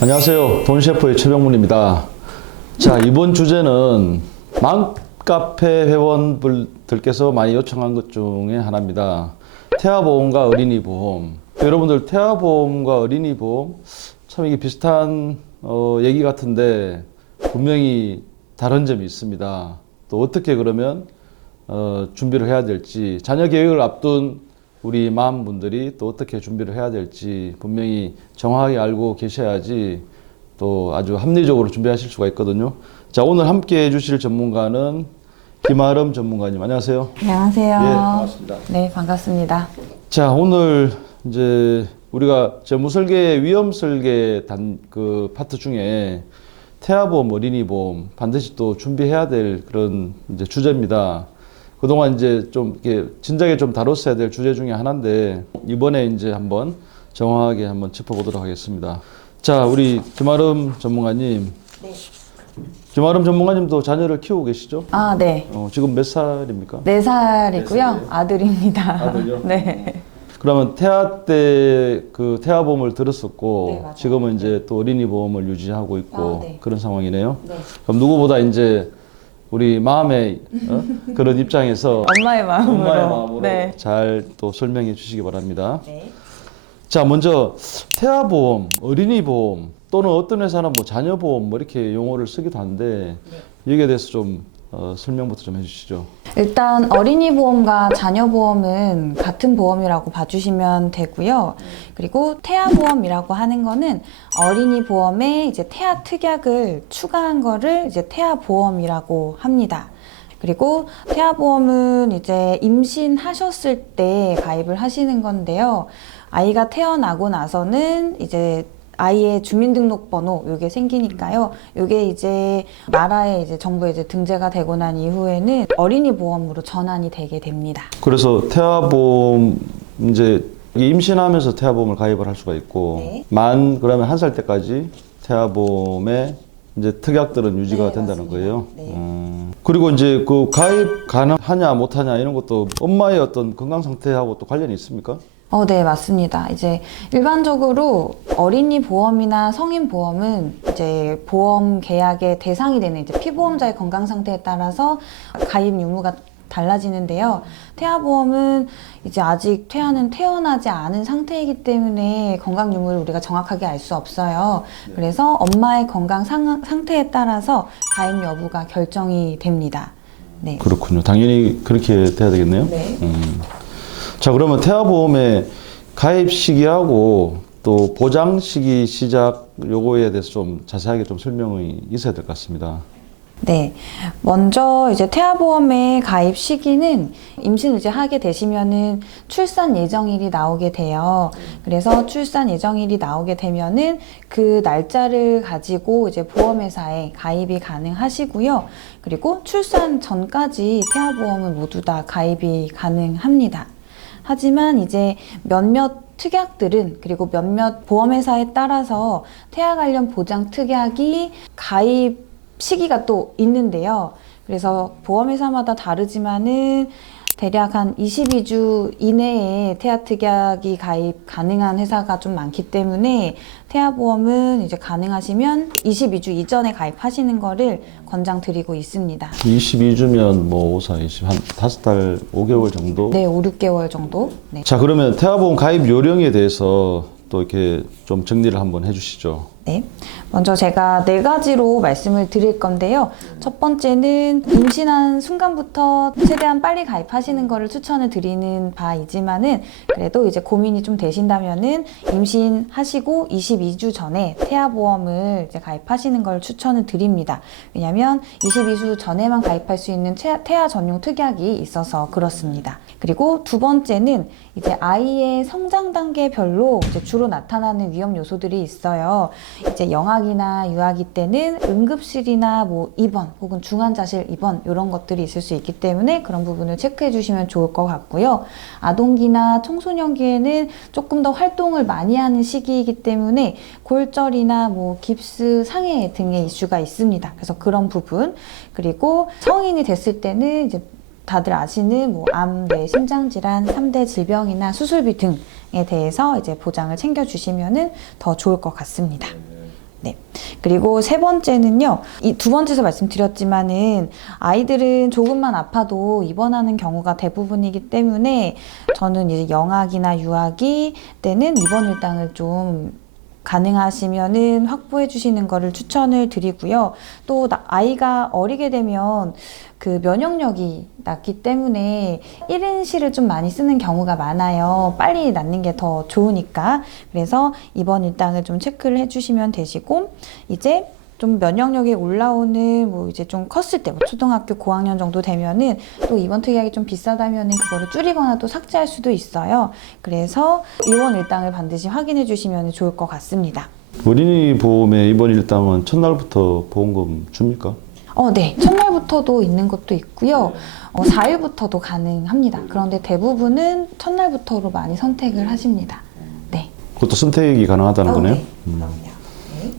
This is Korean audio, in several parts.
안녕하세요. 돈셰프의 최병문입니다. 자, 이번 주제는 맘카페 회원들께서 많이 요청한 것 중에 하나입니다. 태아보험과 어린이보험. 여러분들 태아보험과 어린이보험 참 이게 비슷한 얘기 같은데 분명히 다른 점이 있습니다. 또 어떻게 그러면 준비를 해야 될지, 자녀 계획을 앞둔 우리 맘분들이 또 어떻게 준비를 해야 될지 분명히 정확하게 알고 계셔야지 또 아주 합리적으로 준비하실 수가 있거든요. 자, 오늘 함께 해주실 전문가는 김아름 전문가님. 안녕하세요. 안녕하세요. 예, 반갑습니다. 네, 반갑습니다. 자, 오늘 이제 우리가 재무설계의 위험설계 그 파트 중에 태아보험, 어린이보험 반드시 또 준비해야 될 그런 이제 주제입니다. 그동안 이제 좀 이렇게 진작에 좀 다뤘어야 될 주제 중에 하나인데 이번에 이제 한번 정확하게 한번 짚어보도록 하겠습니다. 자, 우리 김아름 전문가님. 네. 김아름 전문가님도 자녀를 키우고 계시죠? 아, 네. 지금 몇 살입니까? 4살이고요. 아들입니다. 아들요? 네. 그러면 태아 때 그 태아보험을 들었었고 네, 맞아요. 지금은 이제 또 어린이보험을 유지하고 있고 네. 그런 상황이네요. 네. 그럼 누구보다 이제 우리 마음의 그런 입장에서 엄마의 마음으로. 엄마의 마음으로 네. 잘 또 설명해 주시기 바랍니다. 네. 자, 먼저 태아보험, 어린이보험 또는 어떤 회사는 뭐 자녀보험 뭐 이렇게 용어를 쓰기도 하는데 여기에 대해서 좀 설명부터 좀 해주시죠. 일단 어린이보험과 자녀보험은 같은 보험이라고 봐주시면 되고요. 그리고 태아보험이라고 하는 거는 어린이보험에 이제 태아 특약을 추가한 거를 이제 태아보험이라고 합니다. 그리고 태아보험은 이제 임신하셨을 때 가입을 하시는 건데요. 아이가 태어나고 나서는 이제 아이의 주민등록번호 요게 생기니까요. 요게 이제 나라에 이제 정부에 이제 등재가 되고 난 이후에는 어린이 보험으로 전환이 되게 됩니다. 그래서 태아보험 이제 임신하면서 태아보험을 가입을 할 수가 있고 네. 그러면 1살 때까지 태아보험의 이제 특약들은 유지가 네, 된다는 맞습니다. 거예요. 네. 그리고 이제 그 가입 가능하냐 못하냐 이런 것도 엄마의 어떤 건강 상태하고 또 관련이 있습니까? 네, 맞습니다. 이제 일반적으로 어린이 보험이나 성인 보험은 이제 보험 계약의 대상이 되는 이제 피보험자의 건강 상태에 따라서 가입 유무가 달라지는데요. 태아보험은 이제 아직 태아는 태어나지 않은 상태이기 때문에 건강 유무를 우리가 정확하게 알 수 없어요. 그래서 엄마의 건강 상태에 따라서 가입 여부가 결정이 됩니다. 네. 그렇군요. 당연히 그렇게 돼야 되겠네요. 네. 자, 그러면 태아보험의 가입 시기하고 또 보장 시기 시작 요거에 대해서 좀 자세하게 좀 설명이 있어야 될 것 같습니다. 네. 먼저 이제 태아보험의 가입 시기는 임신을 이제 하게 되시면은 출산 예정일이 나오게 돼요. 그래서 출산 예정일이 나오게 되면은 그 날짜를 가지고 이제 보험회사에 가입이 가능하시고요. 그리고 출산 전까지 태아보험은 모두 다 가입이 가능합니다. 하지만 이제 몇몇 특약들은 그리고 몇몇 보험회사에 따라서 태아 관련 보장 특약이 가입 시기가 또 있는데요. 그래서 보험회사마다 다르지만은 대략 한 22주 이내에 태아 특약이 가입 가능한 회사가 좀 많기 때문에 태아보험은 이제 가능하시면 22주 이전에 가입하시는 거를 권장드리고 있습니다. 22주면 뭐 5사 20, 한 5달, 5개월 정도? 네, 5, 6개월 정도. 네. 자, 그러면 태아보험 가입 요령에 대해서 또 이렇게 좀 정리를 한번 해주시죠. 네. 먼저 제가 4가지로 말씀을 드릴 건데요. 첫 번째는 임신한 순간부터 최대한 빨리 가입하시는 거를 추천을 드리는 바이지만은 그래도 이제 고민이 좀 되신다면은 임신하시고 22주 전에 태아보험을 이제 가입하시는 걸 추천을 드립니다. 왜냐면 22주 전에만 가입할 수 있는 태아 전용 특약이 있어서 그렇습니다. 그리고 두 번째는 이제 아이의 성장 단계별로 이제 주로 나타나는 위험 요소들이 있어요. 이제 영아기나 유아기 때는 응급실이나 뭐 입원 혹은 중환자실 입원 이런 것들이 있을 수 있기 때문에 그런 부분을 체크해 주시면 좋을 것 같고요. 아동기나 청소년기에는 조금 더 활동을 많이 하는 시기이기 때문에 골절이나 뭐 깁스 상해 등의 이슈가 있습니다. 그래서 그런 부분, 그리고 성인이 됐을 때는 이제 다들 아시는 뭐 암, 뇌, 심장질환, 3대 질병이나 수술비 등에 대해서 이제 보장을 챙겨주시면은 더 좋을 것 같습니다. 네. 그리고 세 번째는요, 이 두 번째에서 말씀드렸지만은 아이들은 조금만 아파도 입원하는 경우가 대부분이기 때문에 저는 이제 영아기나 유아기 때는 입원 일당을 좀 가능하시면은 확보해 주시는 거를 추천을 드리고요. 또 아이가 어리게 되면 그 면역력이 낮기 때문에 1인실을 좀 많이 쓰는 경우가 많아요. 빨리 낫는 게 더 좋으니까. 그래서 입원 일당을 좀 체크를 해 주시면 되시고, 이제 좀 면역력이 올라오는 뭐 이제 좀 컸을 때, 뭐 초등학교 고학년 정도 되면은 또 입원 특약이 좀 비싸다면은 그거를 줄이거나 또 삭제할 수도 있어요. 그래서 입원 일당을 반드시 확인해 주시면 좋을 것 같습니다. 어린이 보험의 입원 일당은 첫날부터 보험금 줍니까? 네. 첫날부터도 있는 것도 있고요. 4일부터도 가능합니다. 그런데 대부분은 첫날부터로 많이 선택을 하십니다. 네. 그것도 선택이 가능하다는 거네요. 네. 그럼요.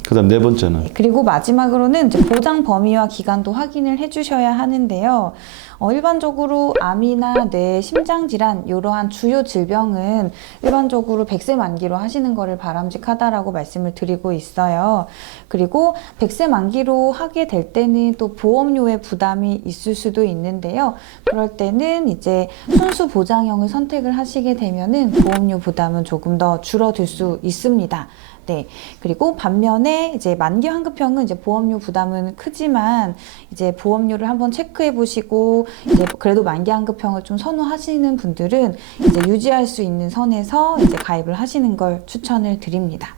그다음 네 번째는 그리고 마지막으로는 이제 보장 범위와 기간도 확인을 해주셔야 하는데요. 일반적으로 암이나 뇌, 심장 질환 이러한 주요 질병은 일반적으로 100세 만기로 하시는 거를 바람직하다라고 말씀을 드리고 있어요. 그리고 100세 만기로 하게 될 때는 또 보험료의 부담이 있을 수도 있는데요. 그럴 때는 이제 순수 보장형을 선택을 하시게 되면은 보험료 부담은 조금 더 줄어들 수 있습니다. 네. 그리고 반면에 이제 만기 환급형은 이제 보험료 부담은 크지만 이제 보험료를 한번 체크해 보시고 이제 그래도 만기 환급형을 좀 선호하시는 분들은 이제 유지할 수 있는 선에서 이제 가입을 하시는 걸 추천을 드립니다.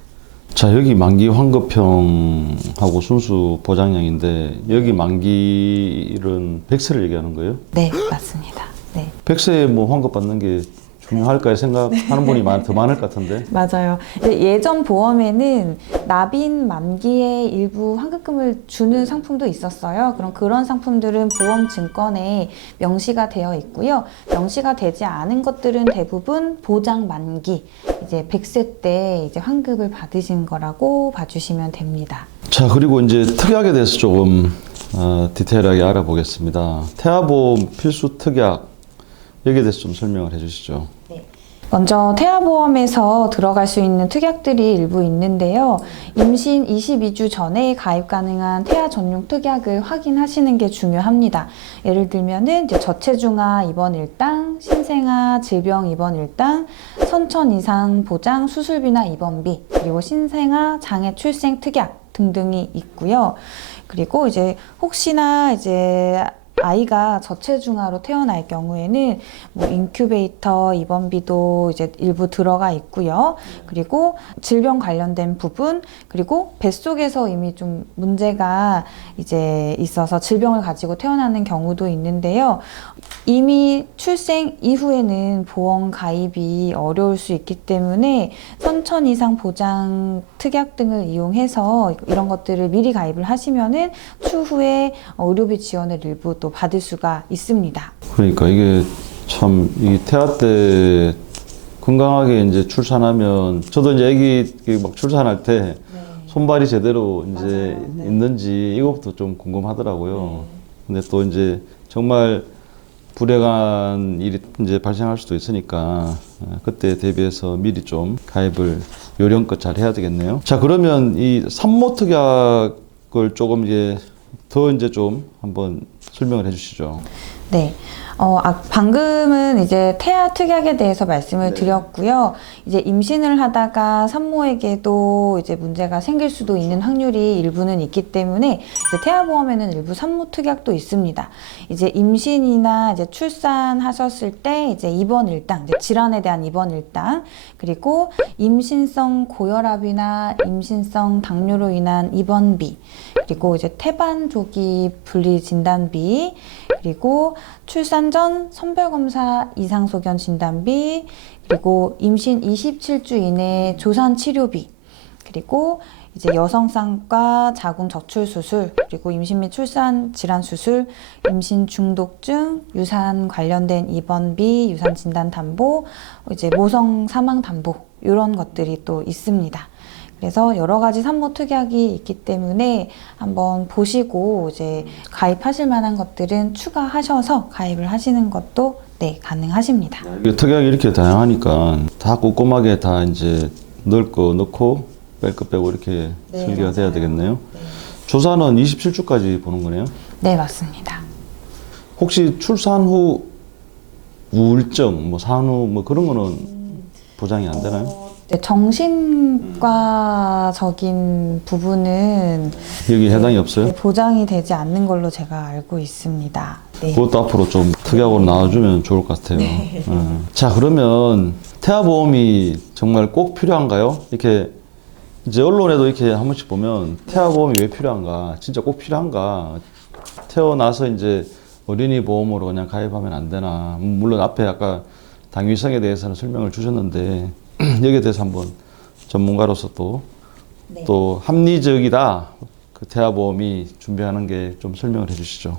자, 여기 만기 환급형하고 순수 보장형인데 여기 만기는 100세를 얘기하는 거예요? 네, 맞습니다. 네. 100세에 뭐 환급 받는 게 중요할까 생각하는 분이 더 많을 것 같은데. 맞아요. 예전 보험에는 납인 만기에 일부 환급금을 주는 상품도 있었어요. 그런 상품들은 보험증권에 명시가 되어 있고요. 명시가 되지 않은 것들은 대부분 보장 만기, 이제 100세 때 이제 환급을 받으신 거라고 봐주시면 됩니다. 자, 그리고 이제 특약에 대해서 조금 디테일하게 알아보겠습니다. 태아보험 필수 특약 여기에 대해서 좀 설명을 해주시죠. 먼저 태아보험에서 들어갈 수 있는 특약들이 일부 있는데요. 임신 22주 전에 가입 가능한 태아 전용 특약을 확인하시는 게 중요합니다. 예를 들면은 이제 저체중아 입원 일당, 신생아 질병 입원 일당, 선천 이상 보장 수술비나 입원비, 그리고 신생아 장애 출생 특약 등등이 있고요. 그리고 이제 혹시나 이제 아이가 저체중아로 태어날 경우에는 뭐 인큐베이터 입원비도 이제 일부 들어가 있고요. 그리고 질병 관련된 부분, 그리고 뱃속에서 이미 좀 문제가 이제 있어서 질병을 가지고 태어나는 경우도 있는데요. 이미 출생 이후에는 보험 가입이 어려울 수 있기 때문에 선천 이상 보장 특약 등을 이용해서 이런 것들을 미리 가입을 하시면은 추후에 의료비 지원을 일부 또 받을 수가 있습니다. 그러니까 이게 참 이 태아 때 건강하게 이제 출산하면 저도 이제 아기 막 출산할 때 손발이 제대로 이제 있는지 이것도 좀 궁금하더라고요. 근데 또 이제 정말 불행한 일이 이제 발생할 수도 있으니까 그때 대비해서 미리 좀 가입을 요령껏 잘 해야 되겠네요. 자, 그러면 이 산모 특약을 조금 이제 더 이제 좀 한번 설명을 해주시죠. 네. 방금은 이제 태아 특약에 대해서 말씀을 드렸고요. 이제 임신을 하다가 산모에게도 이제 문제가 생길 수도 있는 확률이 일부는 있기 때문에 이제 태아보험에는 일부 산모 특약도 있습니다. 이제 임신이나 이제 출산하셨을 때 이제 입원 일당, 이제 질환에 대한 입원 일당, 그리고 임신성 고혈압이나 임신성 당뇨로 인한 입원비, 그리고 이제 태반 조기 분리 진단비, 그리고 출산 전 선별검사 이상소견 진단비, 그리고 임신 27주 이내 조산 치료비, 그리고 이제 여성쌍과 자궁 저출 수술, 그리고 임신 및 출산 질환 수술, 임신 중독증, 유산 관련된 입원비, 유산 진단 담보, 이제 모성 사망 담보 이런 것들이 또 있습니다. 그래서 여러 가지 산모 특약이 있기 때문에 한번 보시고 이제 가입하실 만한 것들은 추가하셔서 가입을 하시는 것도 네, 가능하십니다. 특약이 이렇게 다양하니까 다 꼼꼼하게 다 이제 넣을 거 넣고 뺄 것 빼고 이렇게 네, 설계가 돼야 맞아요. 되겠네요. 네. 조사는 27주까지 보는 거네요. 네, 맞습니다. 혹시 출산 후 우울증, 뭐 산후 뭐 그런 거는 보장이 안 되나요? 네, 정신과적인 부분은 여기 해당이 없어요? 네, 보장이 되지 않는 걸로 제가 알고 있습니다. 네. 그것도 앞으로 좀 특약으로 나와주면 좋을 것 같아요. 자, 그러면 태아보험이 정말 꼭 필요한가요? 이렇게 이제 언론에도 이렇게 한 번씩 보면 태아보험이 왜 필요한가? 진짜 꼭 필요한가? 태어나서 이제 어린이 보험으로 그냥 가입하면 안 되나? 물론 앞에 아까 당위성에 대해서는 설명을 주셨는데 여기에 대해서 한번 전문가로서 또 합리적이다. 그 태아보험이 준비하는 게 좀 설명을 해주시죠.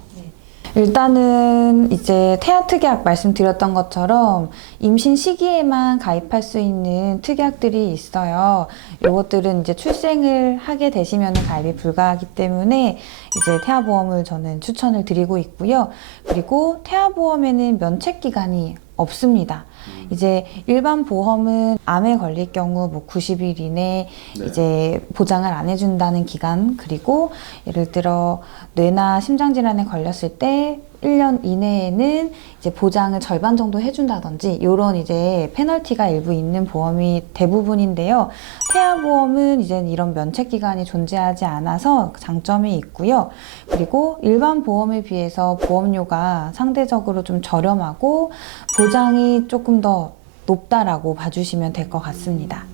일단은 이제 태아 특약 말씀드렸던 것처럼 임신 시기에만 가입할 수 있는 특약들이 있어요. 이것들은 이제 출생을 하게 되시면 가입이 불가하기 때문에 이제 태아보험을 저는 추천을 드리고 있고요. 그리고 태아보험에는 면책 기간이 없습니다. 이제 일반 보험은 암에 걸릴 경우 뭐 90일 이내 이제 보장을 안 해준다는 기간, 그리고 예를 들어 뇌나 심장 질환에 걸렸을 때 1년 이내에는 이제 보장을 절반 정도 해준다든지 이런 이제 페널티가 일부 있는 보험이 대부분인데요. 태아보험은 이제 이런 면책 기간이 존재하지 않아서 장점이 있고요. 그리고 일반 보험에 비해서 보험료가 상대적으로 좀 저렴하고 보장이 조금 더 높다라고 봐주시면 될 것 같습니다.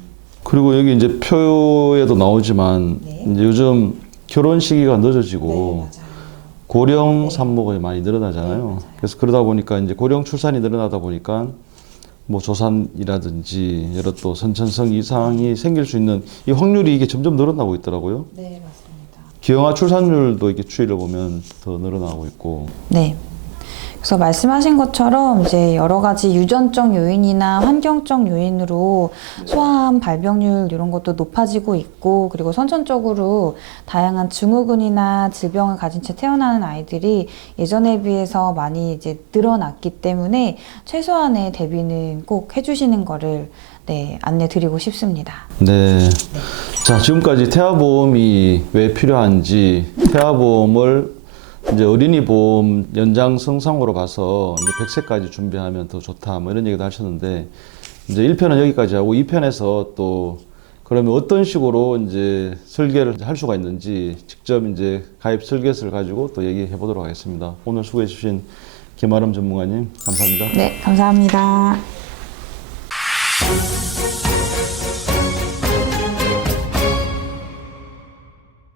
그리고 여기 이제 표에도 나오지만 네. 이제 요즘 결혼 시기가 늦어지고 고령 산모가 많이 늘어나잖아요. 그래서 그러다 보니까 이제 고령 출산이 늘어나다 보니까 뭐 조산이라든지 여러 또 선천성 이상이 생길 수 있는 이 확률이 이게 점점 늘어나고 있더라고요. 네, 맞습니다. 기형아 출산율도 이렇게 추이를 보면 더 늘어나고 있고. 네. 그래서 말씀하신 것처럼 이제 여러 가지 유전적 요인이나 환경적 요인으로 소아암 발병률 이런 것도 높아지고 있고, 그리고 선천적으로 다양한 증후군이나 질병을 가진 채 태어나는 아이들이 예전에 비해서 많이 이제 늘어났기 때문에 최소한의 대비는 꼭 해주시는 거를 안내 드리고 싶습니다. 네. 자, 지금까지 태아보험이 왜 필요한지, 태아보험을 이제 어린이 보험 연장성상으로 봐서 이제 100세까지 준비하면 더 좋다, 뭐 이런 얘기도 하셨는데, 이제 1편은 여기까지 하고 2편에서 또 그러면 어떤 식으로 이제 설계를 할 수가 있는지 직접 이제 가입 설계서를 가지고 또 얘기해 보도록 하겠습니다. 오늘 수고해 주신 김아름 전문가님, 감사합니다. 네, 감사합니다.